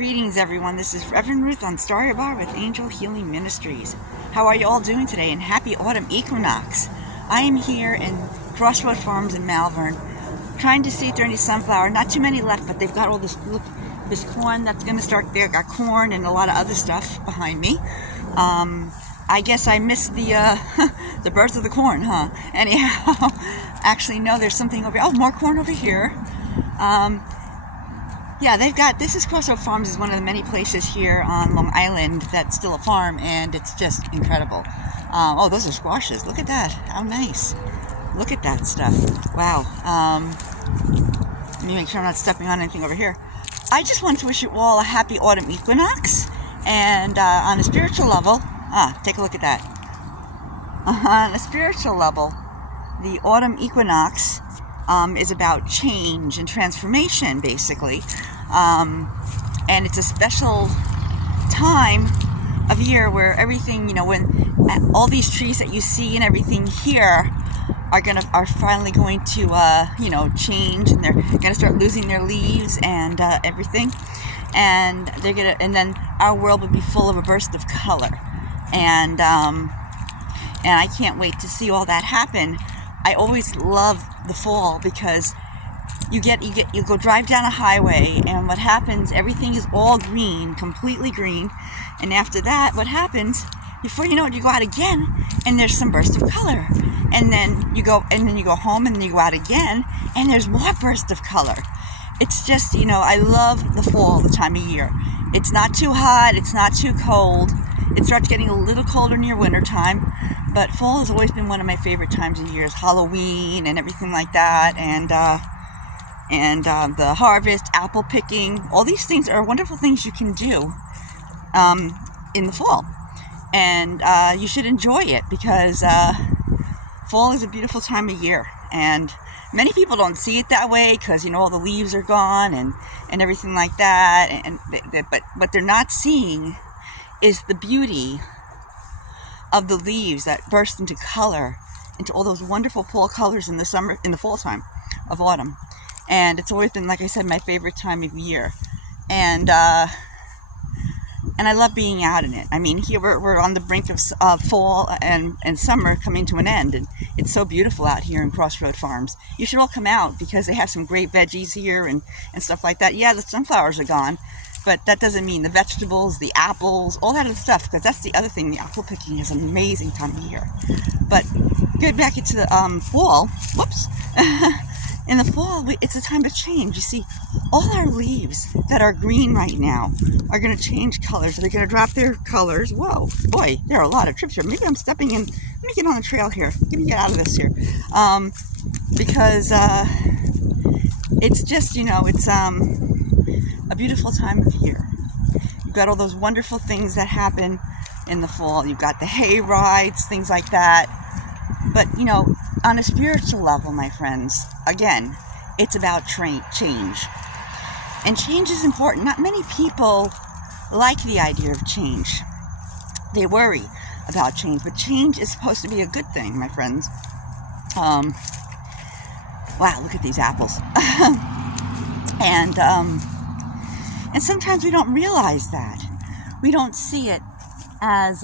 Greetings, everyone. This is Reverend Ruth on Starry Bar with Angel Healing Ministries. How are you all doing today? And happy autumn equinox. I am here in Crossroad Farms in Malvern, trying to see if there are any sunflower. Not too many left, but they've got all this, look, this corn that's going to start there. Got corn and a lot of other stuff behind me. I guess I missed the the birth of the corn, huh? Anyhow, actually, no, there's something over here. Oh, more corn over here. Yeah, they've got, this is Crossroad Farms, is one of the many places here on Long Island that's still a farm, and it's just incredible. Oh, those are squashes. Look at that. How nice. Look at that stuff. Wow. Let me make sure I'm not stepping on anything over here. I just want to wish you all a happy autumn equinox, and on a spiritual level, take a look at that. On a spiritual level, the autumn equinox is about change and transformation, basically. And it's a special time of year where everything, you know, when all these trees that you see and everything here are finally going to, change, and they're gonna start losing their leaves and everything, and and then our world will be full of a burst of color, and I can't wait to see all that happen. I always love the fall because you go drive down a highway, and what happens, everything is all green, completely green, and after that, what happens, before you know it, you go out again, and there's some burst of color, and then you go home, and then you go out again, and there's more burst of color. It's just, I love the fall, the time of year. It's not too hot, it's not too cold. It starts getting a little colder near winter time, but fall has always been one of my favorite times of years. Halloween and everything like that, and the harvest, apple picking, all these things are wonderful things you can do in the fall, and you should enjoy it, because fall is a beautiful time of year, and many people don't see it that way because all the leaves are gone and everything like that, but what they're not seeing is the beauty of the leaves that burst into color, into all those wonderful fall colors in the fall time of autumn. And it's always been, like I said, my favorite time of year. And I love being out in it. I mean, here we're on the brink of fall and summer coming to an end, and it's so beautiful out here in Crossroad Farms. You should all come out because they have some great veggies here and stuff like that. Yeah, the sunflowers are gone, but that doesn't mean the vegetables, the apples, all that other stuff, because that's the other thing. The apple picking is an amazing time of year. But get back into the fall. Whoops. In the fall, it's a time of change. You see, all our leaves that are green right now are going to change colors. They're going to drop their colors. Whoa, boy, there are a lot of trips here. Maybe I'm stepping in. Let me get on the trail here. Let me get out of this here. Because it's just, it's a beautiful time of year. You've got all those wonderful things that happen in the fall. You've got the hay rides, things like that. But, on a spiritual level, my friends, again, it's about change. And change is important. Not many people like the idea of change. They worry about change, but change is supposed to be a good thing, my friends. Wow, look at these apples. And sometimes we don't realize that. We don't see it as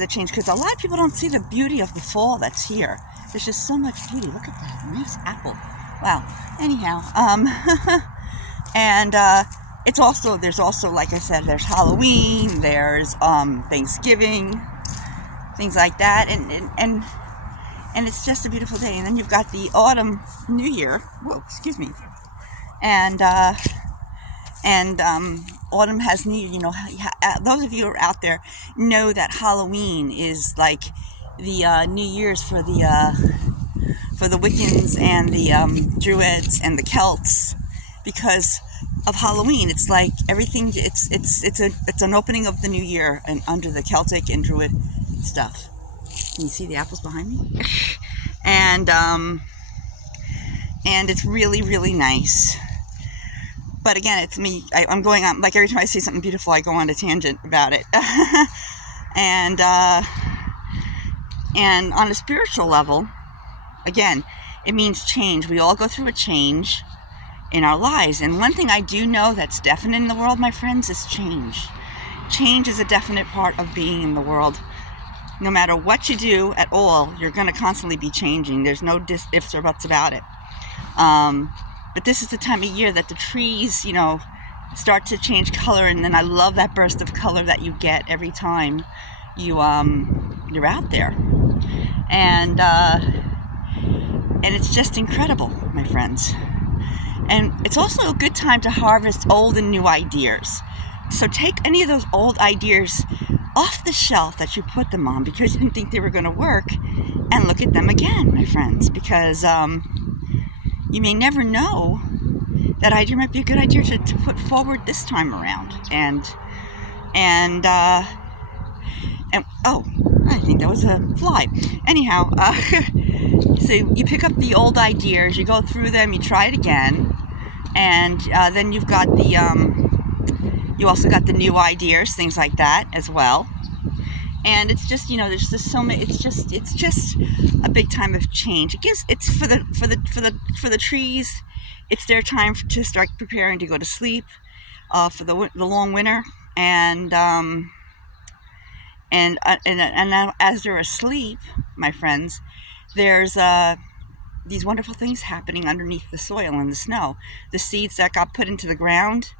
a change, because a lot of people don't see the beauty of the fall that's here. There's just so much beauty. Look at that nice apple. Wow. Anyhow, and there's also, like I said, there's Halloween, there's Thanksgiving, things like that, and it's just a beautiful day. And then you've got the autumn New Year. Whoa, excuse me. And autumn has New, those of you who are out there know that Halloween is like the New Year's for the Wiccans and the Druids and the Celts, because of Halloween. It's like everything. It's an opening of the new year, and under the Celtic and Druid stuff. Can you see the apples behind me? and it's really, really nice. But again, it's me. I'm going on, like, every time I see something beautiful, I go on a tangent about it. And on a spiritual level, again, it means change. We all go through a change. in our lives. And one thing I do know that's definite in the world, my friends, is change. Change is a definite part of being in the world. No matter what you do at all, you're going to constantly be changing. There's no ifs or buts about it. But this is the time of year that the trees, start to change color, and then I love that burst of color that you get every time you're out there, and it's just incredible, my friends. And it's also a good time to harvest old and new ideas. So take any of those old ideas off the shelf that you put them on because you didn't think they were going to work, and look at them again, my friends, because you may never know that idea might be a good idea to put forward this time around. And oh, I think that was a fly. Anyhow, so you pick up the old ideas, you go through them, you try it again, and then you've got you also got the new ideas, things like that as well. And it's just, there's just so many. It's just a big time of change. It's for the trees. It's their time to start preparing to go to sleep for the long winter, and now as they're asleep, my friends, there's these wonderful things happening underneath the soil and the snow. The seeds that got put into the ground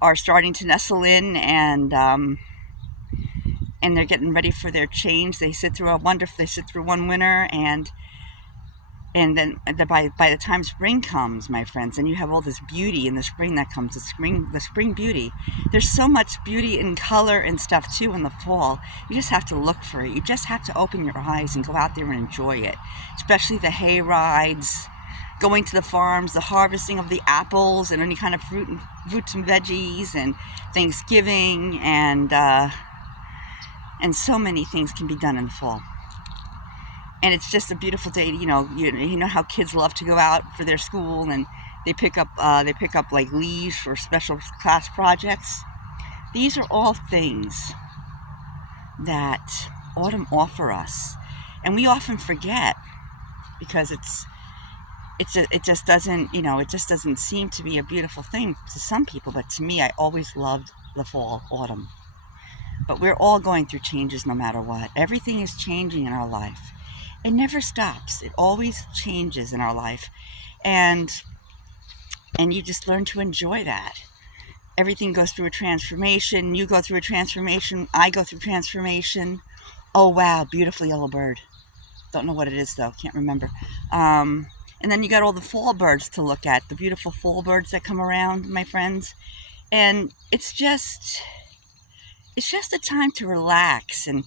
are starting to nestle in, and they're getting ready for their change. They sit through one winter, and then by the time spring comes, my friends, and you have all this beauty in the spring that comes, the spring beauty. There's so much beauty and color and stuff too in the fall. You just have to look for it. You just have to open your eyes and go out there and enjoy it, especially the hay rides, going to the farms, the harvesting of the apples and any kind of fruits and veggies, and Thanksgiving, and so many things can be done in the fall. And it's just a beautiful day. You know how kids love to go out for their school, and they pick up like leaves for special class projects. These are all things that autumn offer us, and we often forget because it just doesn't seem to be a beautiful thing to some people. But to me, I always loved the fall, autumn. But we're all going through changes no matter what. Everything is changing in our life. It never stops. It always changes in our life. And you just learn to enjoy that. Everything goes through a transformation. You go through a transformation. I go through transformation. Oh, wow, beautiful yellow bird. Don't know what it is, though. Can't remember. And then you got all the fall birds to look at, the beautiful fall birds that come around, my friends. And it's just a time to relax and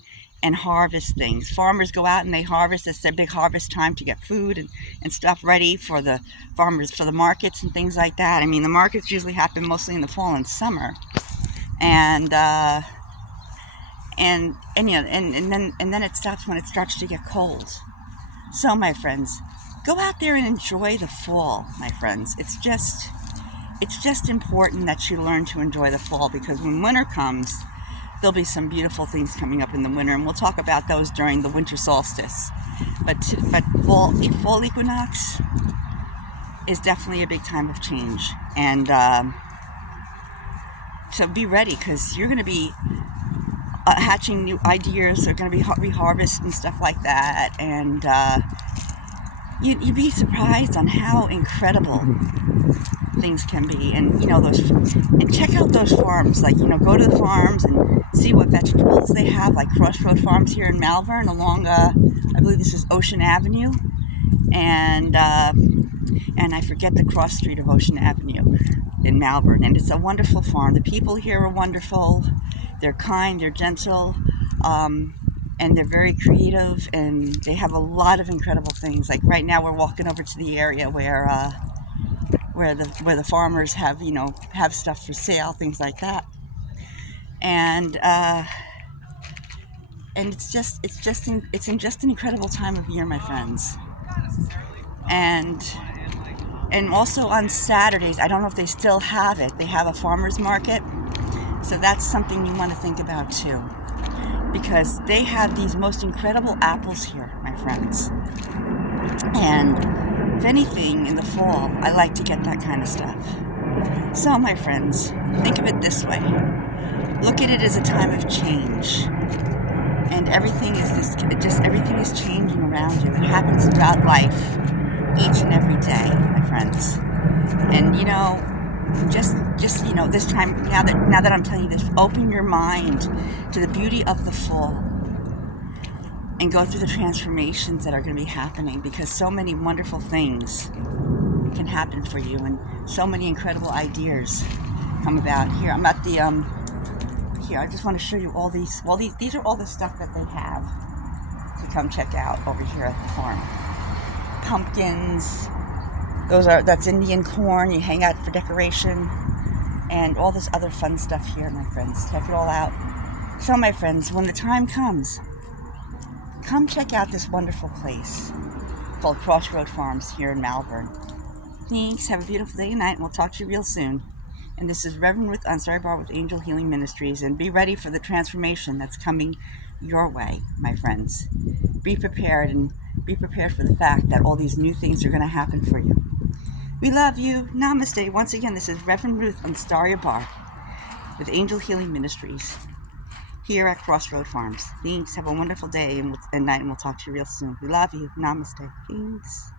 harvest things. Farmers go out and they harvest. It's their big harvest time to get food and stuff ready for the farmers, for the markets and things like that. I mean, the markets usually happen mostly in the fall and summer, and then it stops when it starts to get cold. So, my friends, go out there and enjoy the fall, my friends. It's just important that you learn to enjoy the fall, because when winter comes, there'll be some beautiful things coming up in the winter, and we'll talk about those during the winter solstice. But fall equinox is definitely a big time of change, and so be ready, because you're going to be hatching new ideas. They're going to be reharvested and stuff like that, and you'd be surprised on how incredible things can be. And and check out those farms, go to the farms and see what vegetables they have, like Crossroad Farms here in Malvern along I believe this is Ocean Avenue, and I forget the cross street of Ocean Avenue in Malvern. And it's a wonderful farm. The people here are wonderful. They're kind, they're gentle, and they're very creative, and they have a lot of incredible things. Like right now we're walking over to the area where the farmers have stuff for sale, things like that. And it's just an incredible time of year, my friends. And also on Saturdays, I don't know if they still have it, they have a farmer's market. So that's something you want to think about too, because they have these most incredible apples here, my friends. And anything, in the fall, I like to get that kind of stuff. So, my friends, think of it this way. Look at it as a time of change. And everything is changing around you. It happens throughout life, each and every day, my friends. And this time, now that I'm telling you this, open your mind to the beauty of the fall and go through the transformations that are going to be happening, because so many wonderful things can happen for you, and so many incredible ideas come about. Here, I'm at the here. I just want to show you all these. Well, these are all the stuff that they have to come check out over here at the farm. Pumpkins. That's Indian corn. You hang out for decoration, and all this other fun stuff here, my friends. Check it all out. So, my friends, when the time comes, come check out this wonderful place called Crossroad Farms here in Malvern. Thanks. Have a beautiful day and night, and we'll talk to you real soon. And this is Reverend Ruth Ansari Bar with Angel Healing Ministries. And be ready for the transformation that's coming your way, my friends. Be prepared, and be prepared for the fact that all these new things are going to happen for you. We love you. Namaste. Once again, this is Reverend Ruth Ansari Bar with Angel Healing Ministries here at Crossroad Farms. Thanks. Have a wonderful day and night, and we'll talk to you real soon. We love you. Namaste. Thanks.